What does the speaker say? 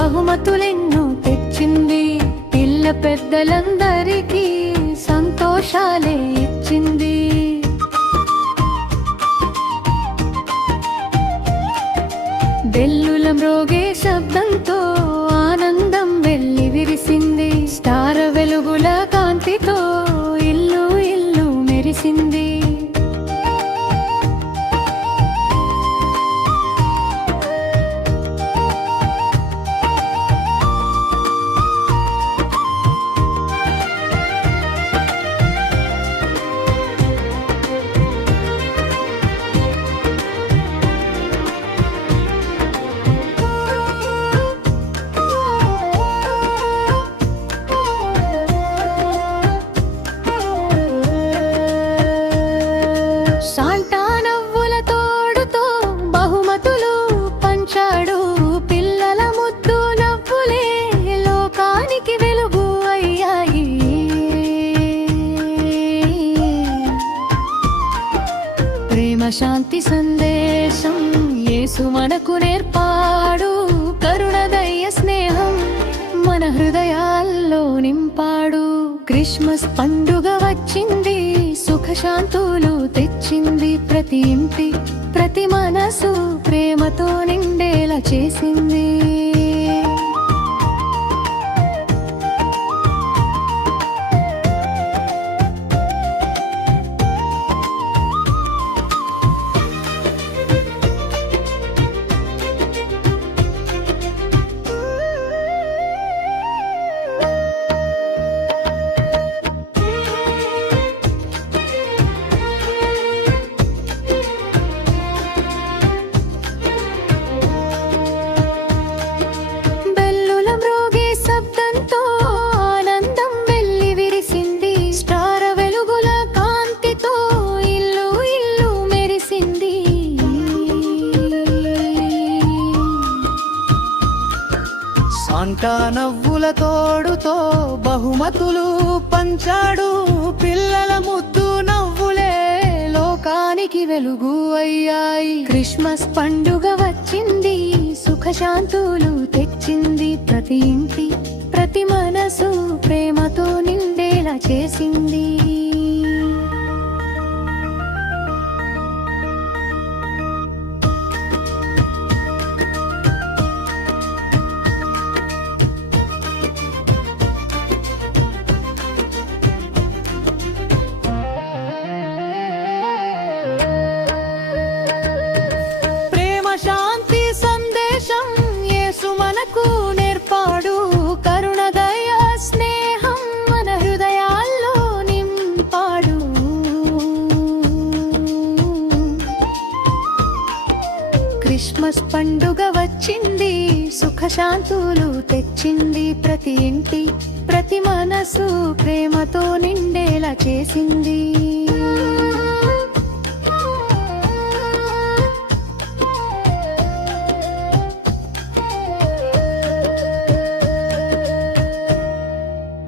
బహుమతులెన్నో తెచ్చింది, పిల్ల పెద్దలందరికీ సంతోషాలే ఇచ్చింది. బెల్లుల మ్రోగే శబ్దంతో ఆనందం వెల్లి విరిసింది, స్టార వెలుగుల కాంతితో ఇల్లు ఇల్లు మెరిసింది. శాంటా నవ్వుల తోడుతో బహుమతులు పంచాడు, పిల్లల ముద్దు నవ్వులే లోకానికి వెలుగు అయ్యాయి. ప్రేమ శాంతి సందేశం యేసు మనకు నేర్పాడు, కరుణ దయ స్నేహం మన హృదయాల్లో నింపాడు. క్రిస్మస్ పండుగ వచ్చింది, సుఖశాంతులు తెచ్చింది, ప్రతి ఇంటి ప్రతి మనసు ప్రేమతో నిండేలా చేసింది. శాంటా నవ్వుల తోడుతో బహుమతులు పంచాడు, పిల్లల ముద్దు నవ్వులే లోకానికి వెలుగు అయ్యాయి. క్రిస్మస్ పండుగ వచ్చింది, సుఖశాంతులు తెచ్చింది, ప్రతి ఇంటి ప్రతి మనసు ప్రేమతో నిండేలా చేసింది. శాంతి సందేశం యేసు మనకు నేర్పాడు, కరుణ దయ స్నేహం మన హృదయాల్లో నింపాడు. క్రిస్మస్ పండుగ వచ్చింది, సుఖశాంతులు తెచ్చింది, ప్రతి ఇంటి ప్రతి మనసు ప్రేమతో నిండేలా చేసింది.